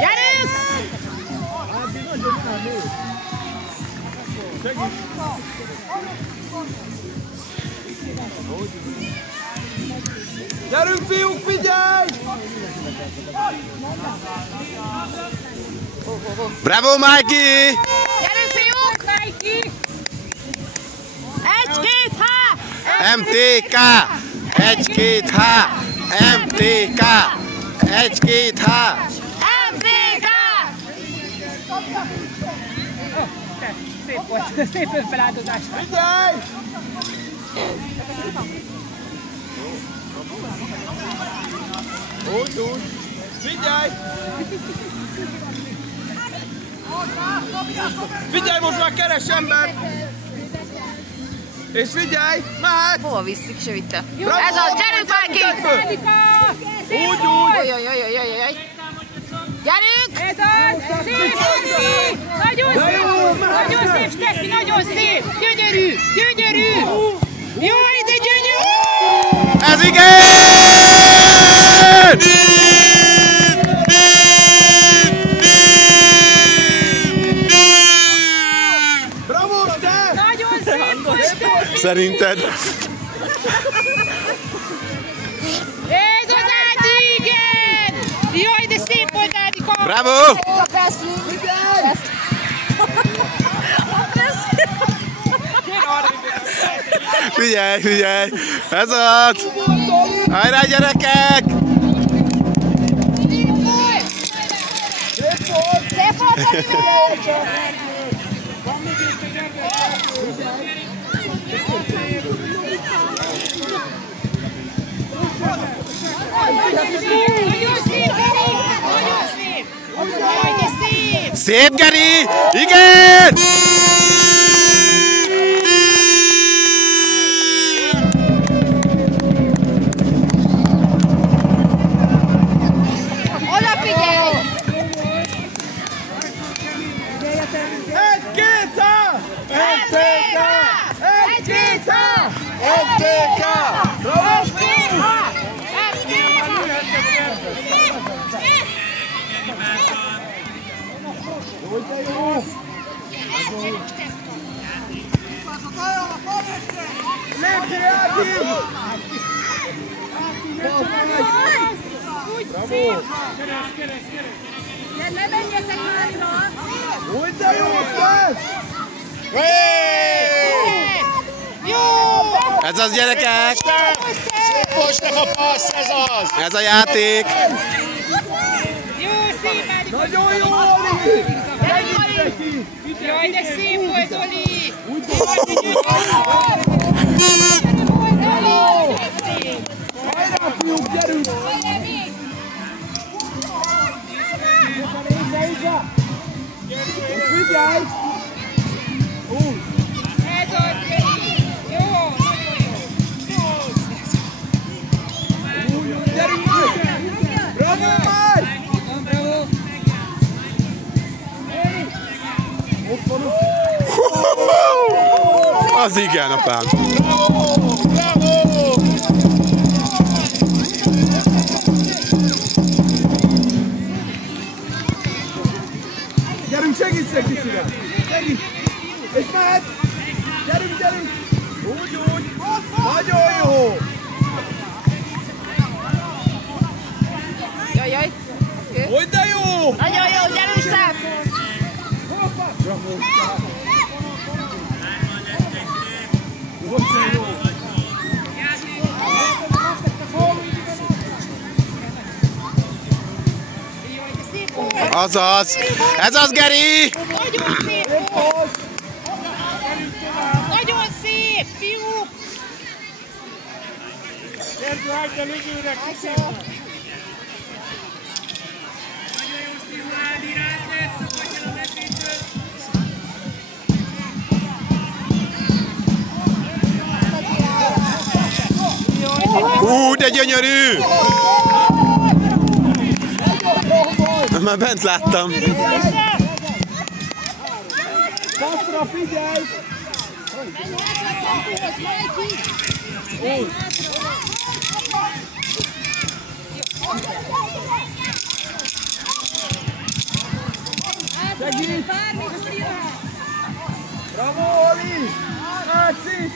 Gyerünk! Gyerünk, fiúk, figyelj! Bravo, Mikey! Gyerünk, fiúk! Mikey! 1, 2, H! MTK! 1, 2, H! MTK! 1, 2, H! MTK! Szép volt, szép önfeláldozás. Figyelj! Úgy. Figyelj! Figyelj, most már keres ember! És figyelj, mehet! Hova viszik, se vitte? Bravo, Ez az, gyerünk, Mikey! Úgy! Jaj. Gyerünk! Ez az! Szép, Steffi! Nagyon szép! Nagyon szép, Steffi! Nagyon szép! Gyönyörű! Jaj, de gyönyörű! Ez igen! Bravo, Steph! Nagyon szép volt, Steffi! Szerinted? Ez az Ádi, igen! Jaj, de szép volt, Ádika! Bravo! Figyelj! Ez az! Hajrá, gyerekek! Szép volt! Nagyon szép, Geri! Nagyon szép! Jaj, de szép! Szép, Geri! Igen! Odafigyelj! MTK! Ne menjetek hátra! Úgy de jó, Steph! Jó! Ez az, gyerekek! Szép volt, Steph, a passz, ez az! Ez a játék! Jó, szép, Ádika! Nagyon jó, Oli! Jaj, de szép volt, Oli! Hajrá, fiúk, gyerünk! Figyelj! Ez az, Geri! Jó! Gyerünk! Bravo, Mike! Bravo! Ott van, Az igen, apám! Bravo! Gyerünk, segítsek kicsit! Segíts! És mehet! Gyerünk! Úgy! Nagyon jó! Jaj. Hogy de jó! Nagyon jó, gyerünk, Steph! Bravo! Hogy de jó! Azaz! Ez az, Geri! Nagyon szép volt! Nagyon szép, fiúk! De gyönyörű! Már bent láttam. Passzra figyelj! Segít! Bravo, Oli! Látszik!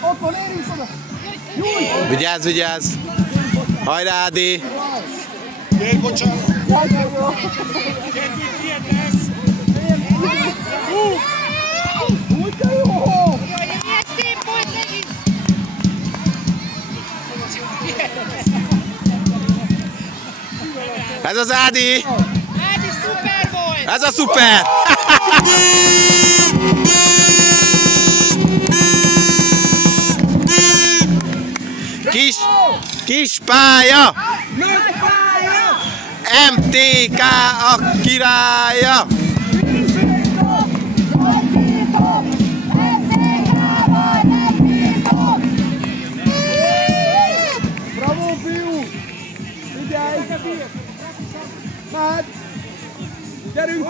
Ott van, érjünk oda! Vigyázz, vigyázz! Hajrá, Adi! Még bocsánat! Úgy de jó! Milyen szép volt nekik! Ez az Ádi! Ádi szuper volt! Ez a szuper! Kis pálya! Nagy pálya! MTK a királya! Bravo, fiú! Figyelj! Mehet! Gyerünk!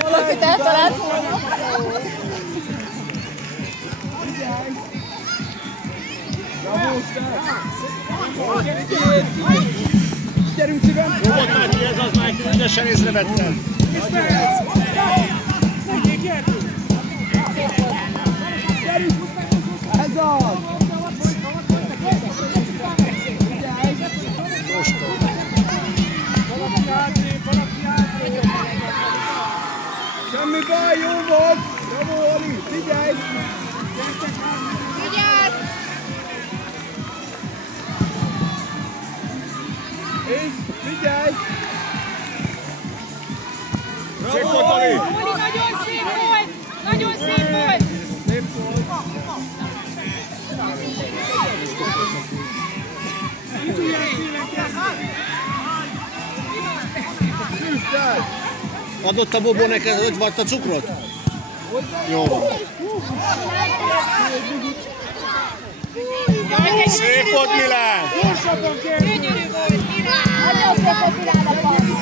Valaki eltalált. Bravo, gyerünk szívem! Jó volt, Máté, ez az Máté, ügyesen észrevettem. Ez az! Semmi baj, jó volt! Bravo, Oli! Figyelj! Vigyázz! És figyelj! Szép volt, Oli! Oli, nagyon szép volt! Nagyon szép volt! Szép volt! Süstel! Adott a Bobó neked 5 watt a cukrot? Jó van. Szép volt, Milán! Gyönyörű volt, Milán! Nagyon szép volt Milán a passz.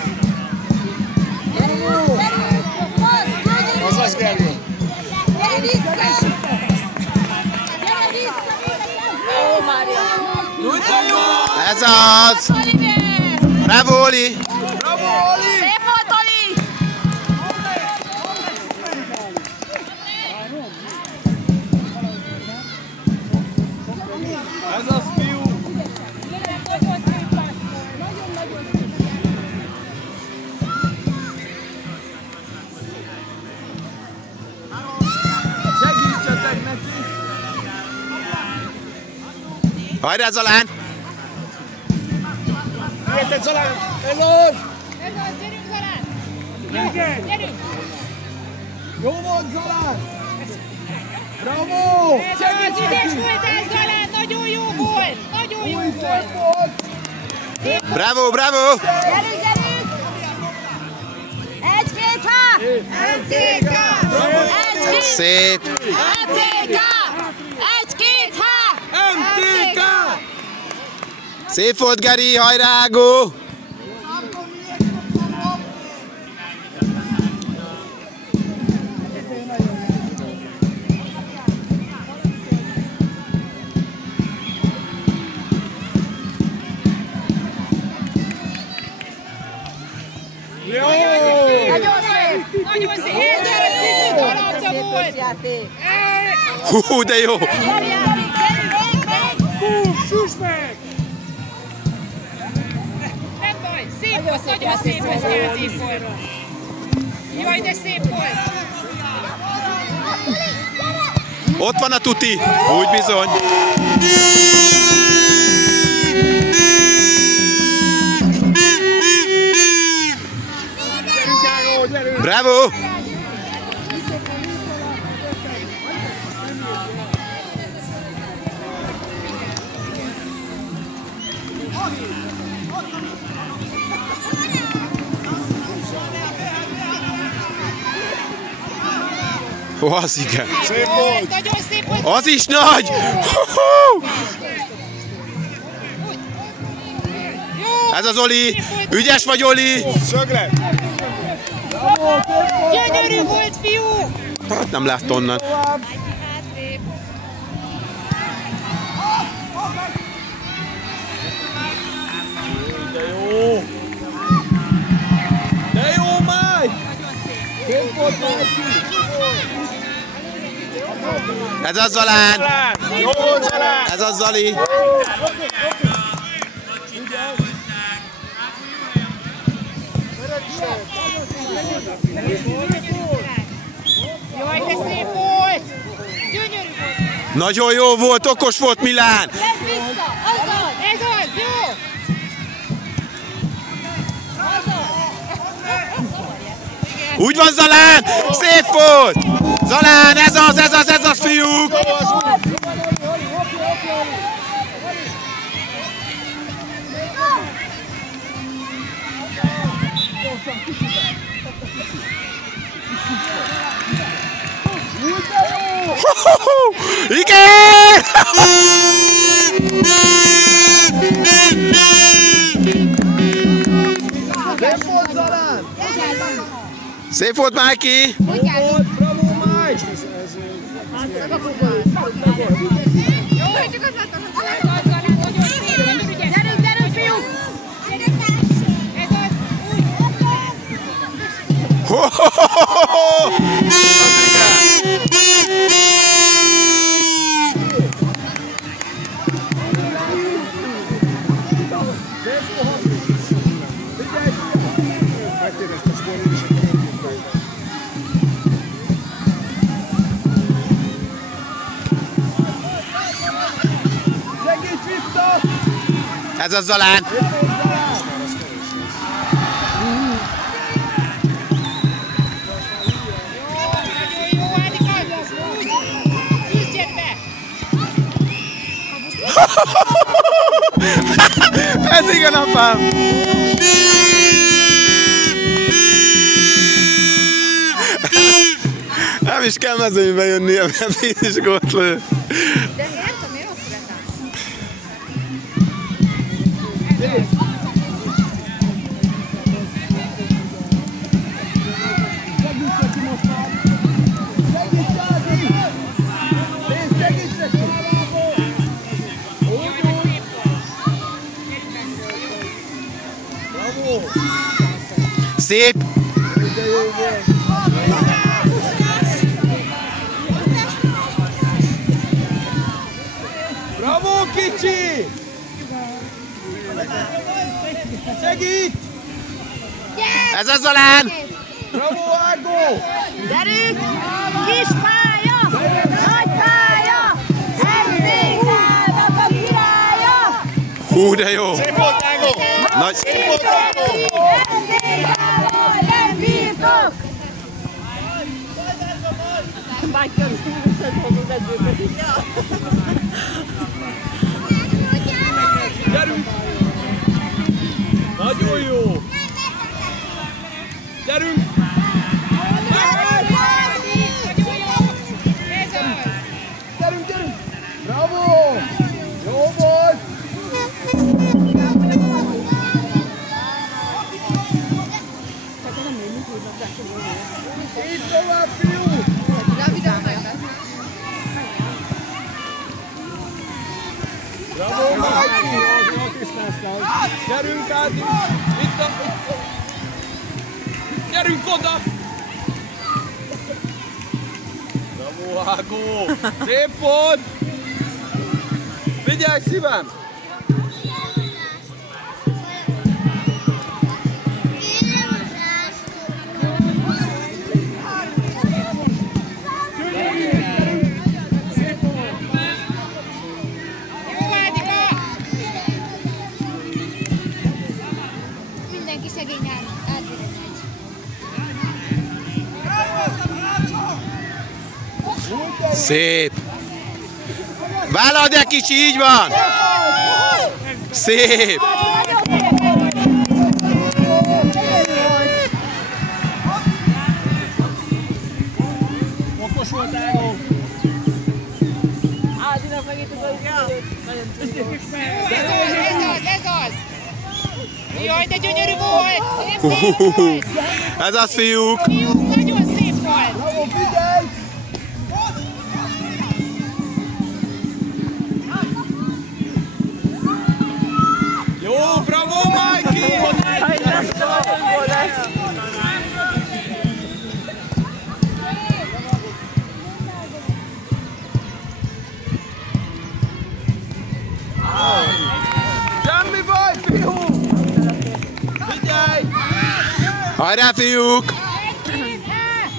Azaz, Gergő. Gyere vissza! Gyere vissza! Ó, Mária! Ez az! Oliver! Bravo, Oli! Bravo, Oli! Szép volt, Oli! Ez az, fiú! Nagyon szép passz volt! Nagyon-nagyon szép! Segítsetek neki! Hajrá, Zalán! Figyeljetek, Zalán! Ez az! Ez az, gyerünk Zalán! Gyerünk! Jó volt, Zalán! Bravo! Ez az, ügyes voltál Zalán! Nagyon jó volt! Nagyon jó Új volt! szép volt! Bravo, bravo! Gyerünk, gyerünk! Egy-két, ha! MTK! Egy-két! Szép! MTK! Egy-két, ha! MTK! Szép volt, Geri! Hajrá, Ágó! Nagyon szép! Nagyon szép! Ez a haladza volt! Játék! Hú, de jó! Süss meg! Nem baj! Szép volt! Nagyon szép játék volt! Jaj, de szép volt! Ott van a tuti! Úgy bizony! Bravo! Ó, az igen! Szép volt! Nagyon szép volt! Az is nagy! Hú-hú! Jó! Ez az Oli! Ügyes vagy, Oli! Szöglet! Gyönyörű volt, fiú! Hát nem lát onnan. Hátrébb! Ez az Zalán! Jó volt, Zalán! Ez az Zali! Jaj, de szép volt! Gyönyörű volt! Nagyon jó volt, okos volt Milán! Ledd vissza! Azaz! Ez az, jó! Úgy van Zalán! Szép volt! Zalán, ez az fiúk! Igen! Szép volt, Zalán! Szép volt, Mikey! Jó volt, bravo, Mike! Jó, csak azt láttam, hogy ez az, Zalán, nagyon szép, nagyon ügyes. Gyerünk, fiúk! Ez az, Megkérdezte a sportról, és akkor nem tudta. Segíts vissza! Ez az Zalán! nagyon jó, Ádika! Küzdjed be! Ez igen, apám! Nem is kell mezőnybe jönnie, mert 10 is gólt lő. De én nem tudom, miért rosszul lettem. Szép! Bravo, kicsi! Segít! Ez az Zalán! Bravo, Ágó! Gyerünk! Kis pálya! Nagy pálya! Edzékelnek a királya! Hú, de jó! Szép volt, Ágó! Nagy... Szép volt, Ágó! Edzékelnek, nem birtok! Gyerünk! Nagyon jó! Gyerünk! Gyerünk, gyerünk! Bravo! Jó volt! Így tovább, fiú! Bravo, Mikey! Gyerünk át! Itt! Gyerünk oda! Bravo, Ágó! Szép volt! Figyelj, szívem! Mindenki szegény átbírja megy. Szép! Vállald el, kicsi, így van! Szép! Okos volt, Ágó! Ez az! Jaj, de gyönyörű volt! Szép volt! Ez az, fiúk! Fiúk, nagyon szép volt! Bravo, figyelj! Jó, bravo, Mikey! Hajrá, fiúk!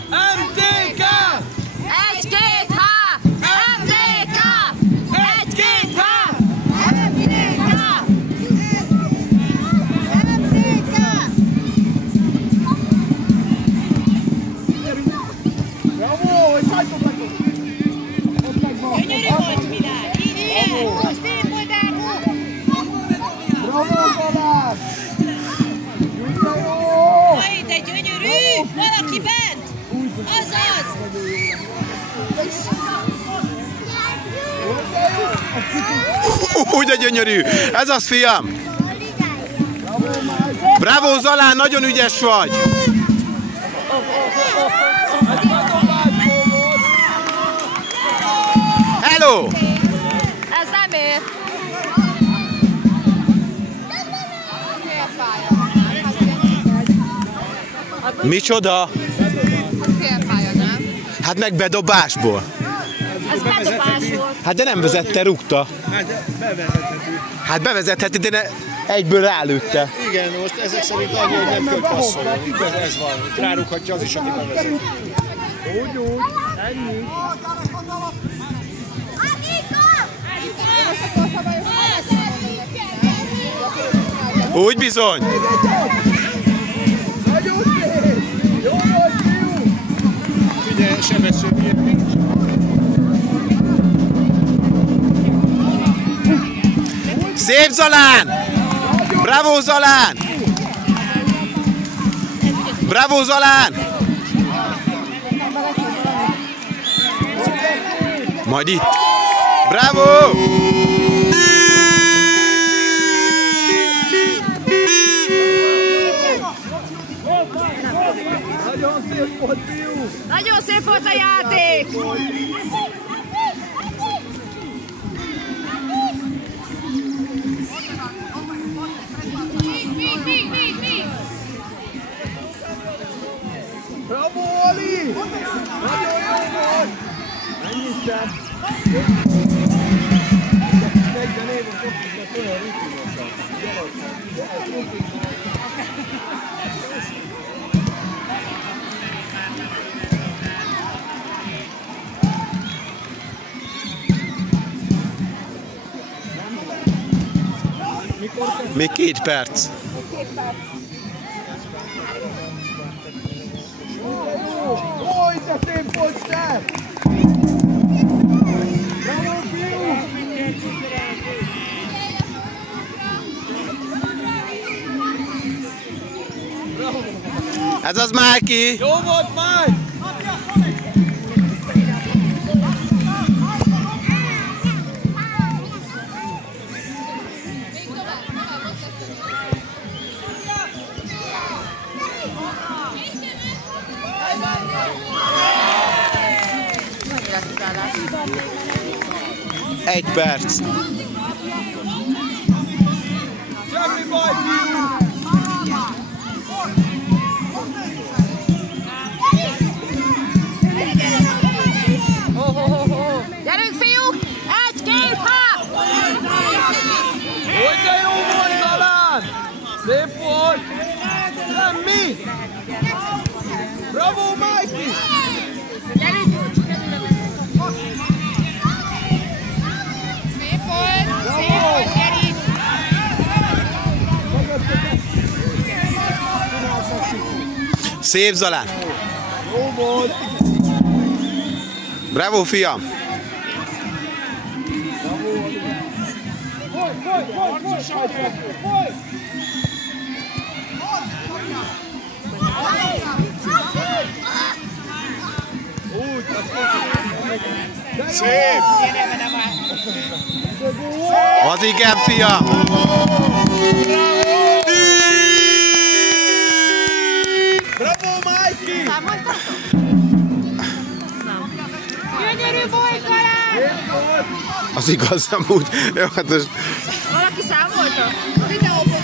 MTK! 1, 2, 3! MTK! 1, 2, 3! Bravo, hogy szálltok! Gyönyörű volt, Milán! Igen! Szép volt, Ágó! Bravo, Balázs! Jújjaj, jó! Aj, de gyönyörű! Valaki bent! Azaz! Úgy de gyönyörű! Ez az, fiam! Bravo, Zalán, nagyon ügyes vagy! Hello! Ez nem ér. Micsoda? Félpálya, nem? Hát meg bedobásból. Ez bedobás volt. Hát de nem vezette, rúgta. Hát bevezethető. Hát bevezetheti, de egyből rálőtte. Igen, most ezek szerint annyi, hogy nem kell passzolni. Itt ez van. Itt rárughatja az is, aki bevezet. Úgy, ennyi. Úgy bizony. Nagyon szép! Jó volt, fiú! Figyelj, sebesség nincs. Szép, Zalán! Bravo, Zalán! Bravo, Zalán! Majd itt. Bravo! Nagyon szép volt, fiú! Nagyon szép volt a játék! Bravo, Ali! Nagyon jó volt! Ennyi sem! 40 éves fociznak olyan rutinosak. Még 2 perc. Oj, de szép volt te! Bravo, fiú! Ez az, Máki! Jó volt, Mike! Egy perc. Semmi baj, fiú! Gyerünk, fiúk! 1, 2, 3! Hogy de jó volt, Zalán! Szép volt! Semmi! Bravo, Mikey! Szép volt, Geri! Szép, Zalán! Jó volt! Bravo, fiam! Szép! Az igen, fiam! Bravo, Mikey! Gyönyörű volt, Balázs! Az igaz, amúgy. Jó, hát ez... Valaki számolta? A videóból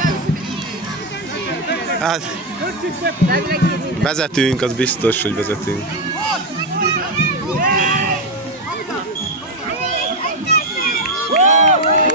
Hát... Vezetünk, az biztos, hogy vezetünk.